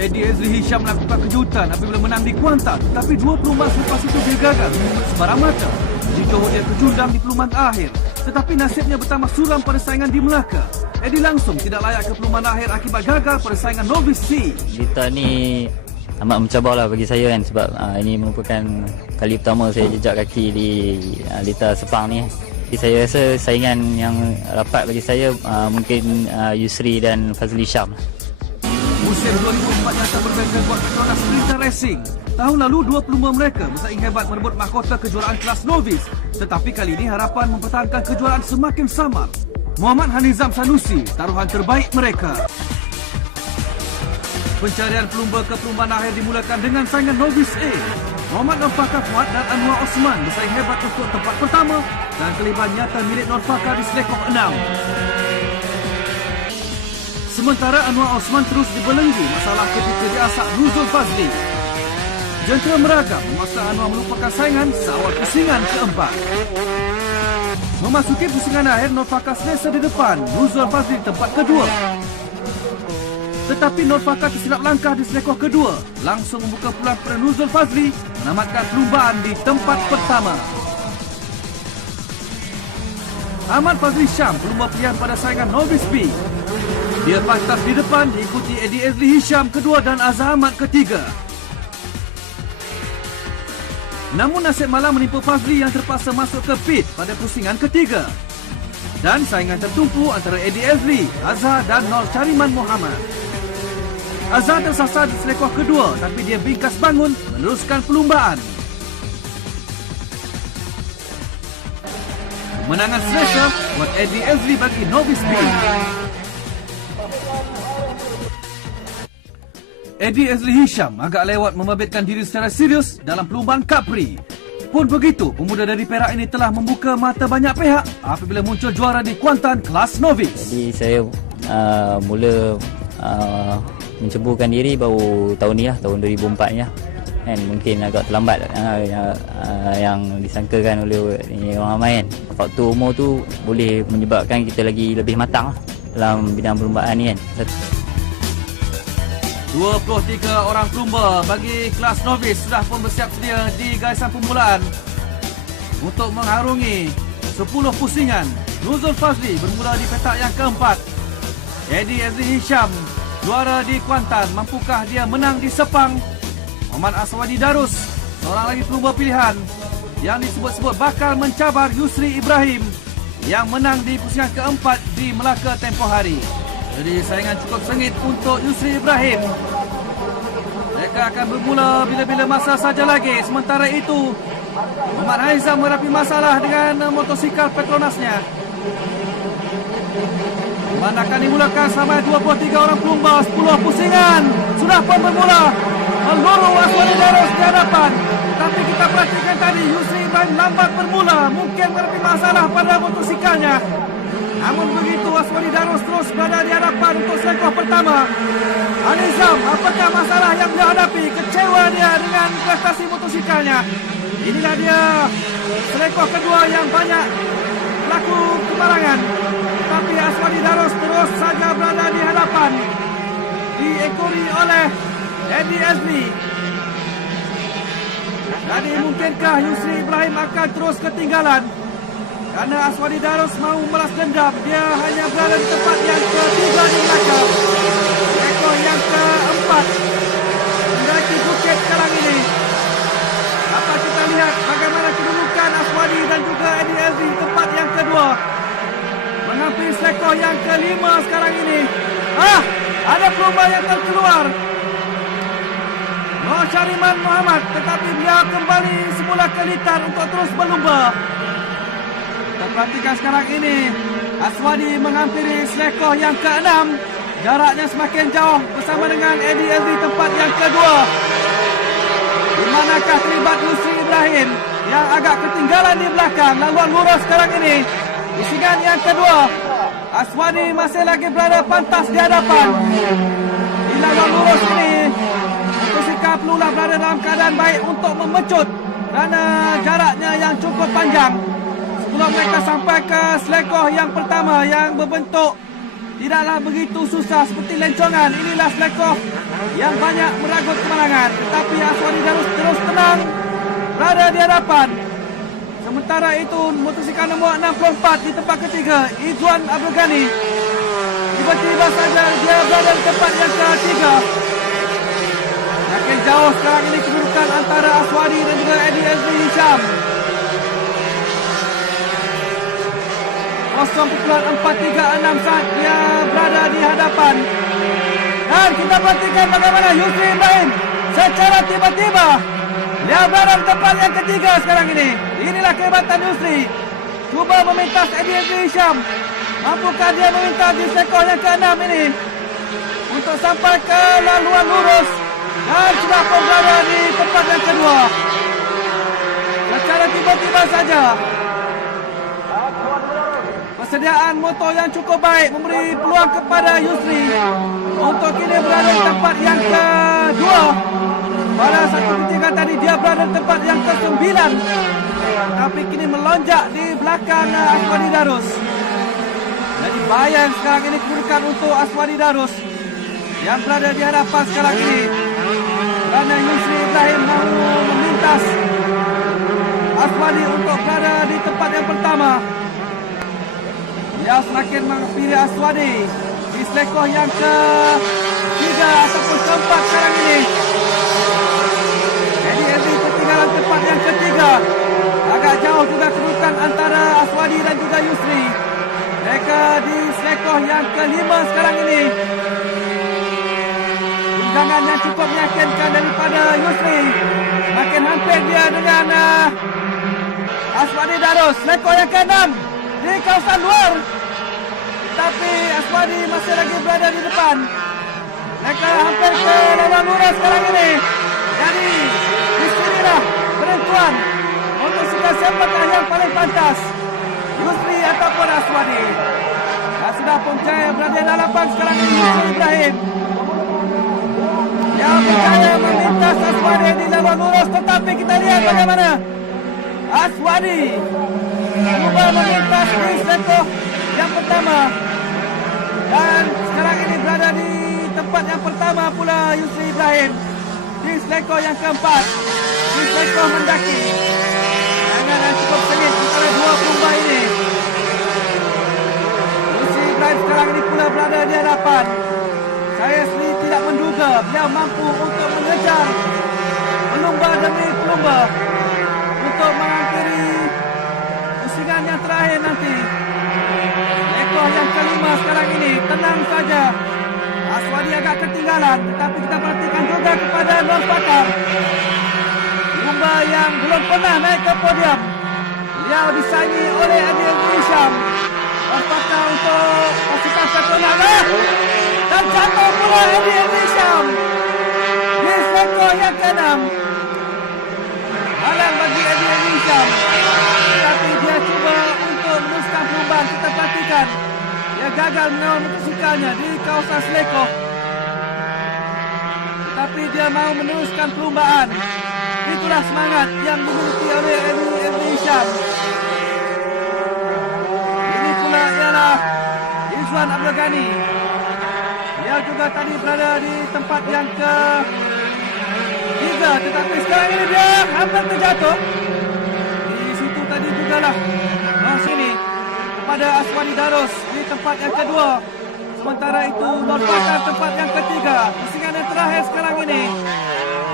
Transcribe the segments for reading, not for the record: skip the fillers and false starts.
Eddie Azli Hisham melakukan kejutan apabila menang di Kuantan, tapi 20 mas lepas itu dia gagal sebarang mata. Di Johor dia terjundang di perlumbaan akhir, tetapi nasibnya bertambah suram pada saingan di Melaka. Eddie langsung tidak layak ke perlumbaan akhir akibat gagal pada saingan Novice C. Lita ni amat mencabarlah bagi saya kan, sebab ini merupakan kali pertama saya jejak kaki di Lita Sepang ni. Jadi saya rasa saingan yang rapat bagi saya mungkin Yusri dan Fazli Syam. Musim 2004 nyata berbeza buat Petronas Lita Racing. Tahun lalu 2 pelumba mereka bersaing hebat merebut mahkota kejuaraan kelas novice, tetapi kali ini harapan mempertahankan kejuaraan semakin samar. Muhammad Hanizam Sanusi, taruhan terbaik mereka. Pencarian pelumba ke perlumbaan akhir dimulakan dengan saingan novice A. Muhammad Nurfakar Fuad dan Anwar Osman bersaing hebat untuk tempat pertama dan kelebihan nyata milik Nurfakar di selekoh 6. Sementara Anwar Osman terus dibelenggu masalah ketika diasak Nuzul Fazli. Jentera meragam memaksa Anwar melupakan saingan seawal pusingan keempat. Memasuki pusingan akhir, Nurfakar selesa di depan, Nuzul Fazli di tempat kedua. Tetapi Nurfakar tersilap langkah di selekoh kedua, langsung membuka peluang kepada Nuzul Fazli menamatkan perlumbaan di tempat pertama. Ahmad Fazli Syam pelumba pilihan pada saingan Novice B. Dia pantas di depan diikuti Eddie Azli Hisham kedua dan Azhar Ahmad ketiga. Namun nasib malam menimpa Fazli yang terpaksa masuk ke pit pada pusingan ketiga. Dan saingan tertumpu antara Eddie Azli, Azhar dan Nur Chariman Muhammad. Azhar tersasar di selekoh kedua tapi dia bingkas bangun meneruskan perlumbaan. Kemenangan selesa buat Eddie Azli bagi Novice B. Eddie Azli Hisham agak lewat membabitkan diri secara serius dalam perlumbaan Capri. Pun begitu, pemuda dari Perak ini telah membuka mata banyak pihak apabila muncul juara di Kuantan kelas novice. Jadi saya mula menceburkan diri baru tahun ni lah, tahun 2004 ni lah. Kan, mungkin agak terlambat yang disangkakan oleh orang ramai kan. Faktor umur tu boleh menyebabkan kita lagi lebih matang lah dalam bidang perlumbaan ni kan. 23 orang pelumba bagi kelas novice sudah pun bersiap sedia di garisan permulaan untuk mengharungi 10 pusingan. Nuzul Fazli bermula di petak yang keempat. Eddie Azli Hisham juara di Kuantan, mampukah dia menang di Sepang? Muhammad Aswadi Darus, seorang lagi pelumba pilihan yang disebut-sebut bakal mencabar Yusri Ibrahim yang menang di pusingan keempat di Melaka tempoh hari. Jadi saingan cukup sengit untuk Yusri Ibrahim. Mereka akan bermula bila-bila masa saja lagi. Sementara itu, Muhammad Haizam menghadapi masalah dengan motosikal Petronasnya. Mana akan dimulakan sampai 23 orang pelumba, 10 pusingan. Sudah pun bermula. Meluru Aswadi Darus di hadapan. Tapi kita perhatikan tadi, Yusri Ibrahim lambat bermula. Mungkin menghadapi masalah pada motosikalnya. Namun begitu, Aswadi Darus terus berada di hadapan untuk selekoh pertama. Hanizam, apakah masalah yang dia hadapi? Kecewa dia dengan prestasi motosikalnya. Inilah dia selekoh kedua yang banyak berlaku kemalangan. Tapi Aswadi Darus terus saja berada di hadapan, diekori oleh Eddie Azli. Jadi mungkinkah Yusri Ibrahim akan terus ketinggalan? Kerana Aswadi Darus mahu melas dendam, dia hanya berada di tempat yang ketiga di Melaka. Ekor yang keempat mendaki bukit sekarang ini. Dapat kita lihat bagaimana kedudukan Aswadi dan juga Eddie Azli di tempat yang kedua. Menghampiri selekoh yang kelima sekarang ini. Ada pelumba yang terkeluar. Nur Chariman Muhammad, tetapi beliau kembali semula ke litar untuk terus berlumba. Perhatikan sekarang ini, Aswadi menghampiri selekoh yang ke-6. Jaraknya semakin jauh bersama dengan Eddie Azli tempat yang kedua. Di manakah terlibat Yusri Ibrahim yang agak ketinggalan di belakang. Laluan lurus sekarang ini. Pusingan yang kedua. Aswadi masih lagi berada pantas di hadapan. Di laluan lurus ini, motosikal perlulah berada dalam keadaan baik untuk memecut kerana jaraknya yang cukup panjang. Sebelum mereka sampai ke selekoh yang pertama yang berbentuk tidaklah begitu susah seperti lencongan. Inilah selekoh yang banyak meragut kemenangan. Tetapi Aswadi Darus terus tenang berada di hadapan. Sementara itu motosikal nombor 64 di tempat ketiga, Izwan Abdul Ghani. Tiba-tiba saja dia berada di tempat yang ketiga. Makin jauh sekarang ini kedudukan antara Aswadi dan juga Eddie Azmi Hisham. 0.436 saat dia berada di hadapan. Dan kita perhatikan bagaimana Yusri Ibrahim secara tiba-tiba dia berada di tempat yang ketiga sekarang ini. Inilah kehebatan Yusri. Cuba memintas Eddie Azmi Hisham. Mampukah dia memintas di selekoh yang ke-6 ini untuk sampai ke laluan lurus. Dan sudah pun berada di tempat yang kedua. Secara tiba-tiba saja persediaan motor yang cukup baik memberi peluang kepada Yusri untuk kini berada di tempat yang kedua. Pada satu ketika tadi dia berada di tempat yang ke-9, tapi kini melonjak di belakang Aswadi Darus. Jadi bayang sekarang ini kedudukan untuk Aswadi Darus yang berada di hadapan sekarang ini, kerana Yusri Ibrahim mahu memintas Aswadi untuk berada di tempat yang pertama. Dia semakin menghampiri Aswadi di selekoh yang ke-3 ataupun ke-4 sekarang ini. Jadi ketinggalan tempat yang ketiga. Agak jauh juga kedudukan antara Aswadi dan juga Yusri. Mereka di selekoh yang ke-5 sekarang ini. Tunjangan yang cukup meyakinkan daripada Yusri. Makin hampir dia dengan Aswadi Darus. Selekoh yang ke-6 di kawasan luar. Tapi Aswadi masih lagi berada di depan. Mereka hampir ke laluan lurus sekarang ini. Jadi di sinilah penentuan untuk siapakah yang paling pantas, Yusri ataupun Aswadi. Dan sudah pun berjaya berada di hadapan sekarang ini Yusri Ibrahim. Yang berjaya memintas Aswadi di laluan lurus. Tetapi kita lihat bagaimana Aswadi cuba memintas di selekoh yang pertama. Dan sekarang ini berada di tempat yang pertama pula Yusri Ibrahim. Di selekoh yang keempat, di selekoh mendaki. Jangan cukup sengit antara dua pelumba ini. Yusri Ibrahim sekarang ini pula berada di hadapan. Saya sendiri tidak menduga dia mampu untuk mengejar pelumba demi pelumba untuk menghampiri pusingan yang terakhir nanti. Selekoh yang kelima sekarang ini, tenang saja. Aswadi agak ketinggalan, tetapi kita perhatikan juga kepada Nur Fakar, pelumba yang belum pernah naik ke podium. Beliau disaingi oleh Eddie Azmi Hisham. Nur Fakar untuk pasukan sekolah. Dan jatuh pula Eddie Azmi Hisham di selekoh yang ke-6. Halang bagi Eddie Azmi Hisham, tetapi dia cuba untuk meneruskan perlombaan. Kita perhatikan dia gagal mengawal motosikalnya di kawasan selekoh, tetapi dia mahu meneruskan perlombaan. Itulah semangat yang dimiliki oleh Eddie Azmi Hisham. Ini pula ialah Izwan Abdul Ghani. Dia juga tadi berada di tempat yang ke-3, tetapi sekarang ini dia hampir terjatuh. Di situ tadi jugalah sini kepada Aswadi Darus di tempat yang kedua. Sementara itu Nur Fakar tempat yang ketiga. Pusingan yang terakhir sekarang ini,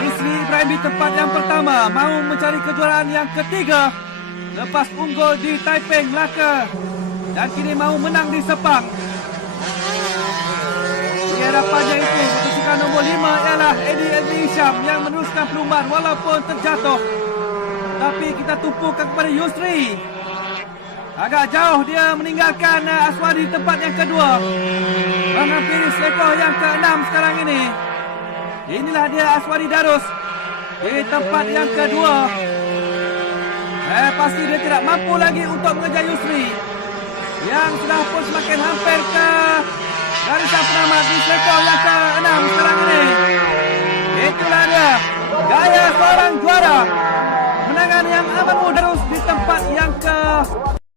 Yusri Ibrahim di tempat yang pertama, mahu mencari kejuaraan yang ketiga lepas unggul di Taiping, Melaka, dan kini mahu menang di Sepang. Di hadapannya itu motosikal nombor 5 ialah Eddie Azmi Hisham yang meneruskan perlombaan walaupun terjatuh. Tapi kita tumpukan kepada Yusri. Agak jauh dia meninggalkan Aswadi di tempat yang kedua, menghampiri selekoh yang ke-6 sekarang ini. Inilah dia Aswadi Darus di tempat yang kedua. Pasti dia tidak mampu lagi untuk mengejar Yusri yang sudah pun semakin hampir ke garisan penamat di selekoh yang ke-6 sekarang ini. Itulah dia gaya seorang juara, menangan yang amat mudah di tempat yang ke